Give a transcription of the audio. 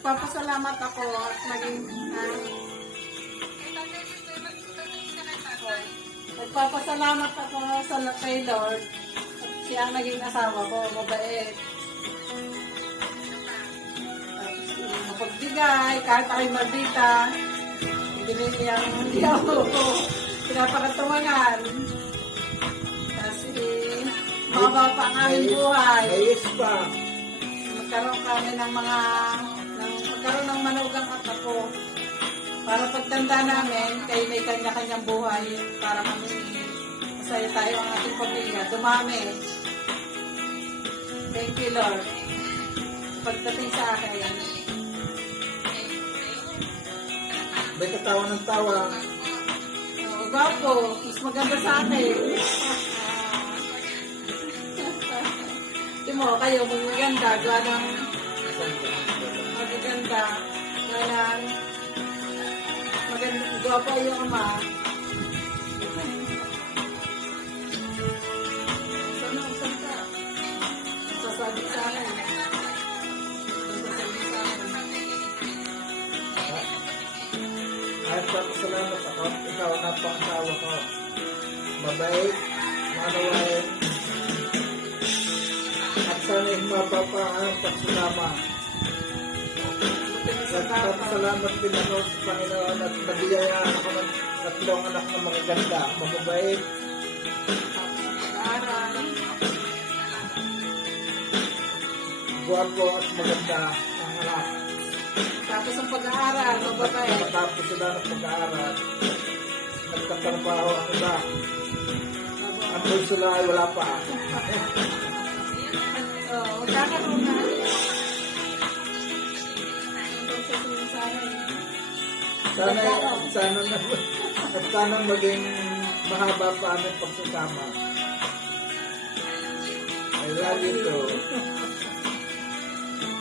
Nagpapasalamat ako at naging nagpapasalamat ako sa kay Lord at siya ang naging asawa ko, mabait. Tapos mapagbigay, kahit ako'y maldita, hindi ako pinapakatawanan. Kasi mababa pa ang aming buhay. Ayos pa. Magkaroon kami ng magkaroon ng manugang at apo. Para pagtanda namin, kayo may kanya-kanyang buhay. Para kami masaya tayo ang ating pamilya. Dumami. Thank you, Lord. Pagdating sa akin. May katawa ng tawa. Gwapo. Mas maganda sa akin. Mo, kayo, magaganda, gawa ng magaganda, gawa ng maganda, gawa pa yung ama. Saan ka? Sasabi sa akin. Sasabi sa akin. At salamat ako. Ikaw ang napakasawa ko. Mabait, manawain. At sana yung mapapa ang pagsulama. Salamat din ako sa Panginoon at nabiyayaan ako ng 3 anak na magaganda, mababait. Guwapo at maganda ang anak. Tapos ang pag-aaral, mababait. Matapos sila ng pag-aaral, nagtatrabaho ang iba. Ang sila ay wala pa. Magkakaroon na. Sana maging mahaba pa aming pagsasama. I love you too.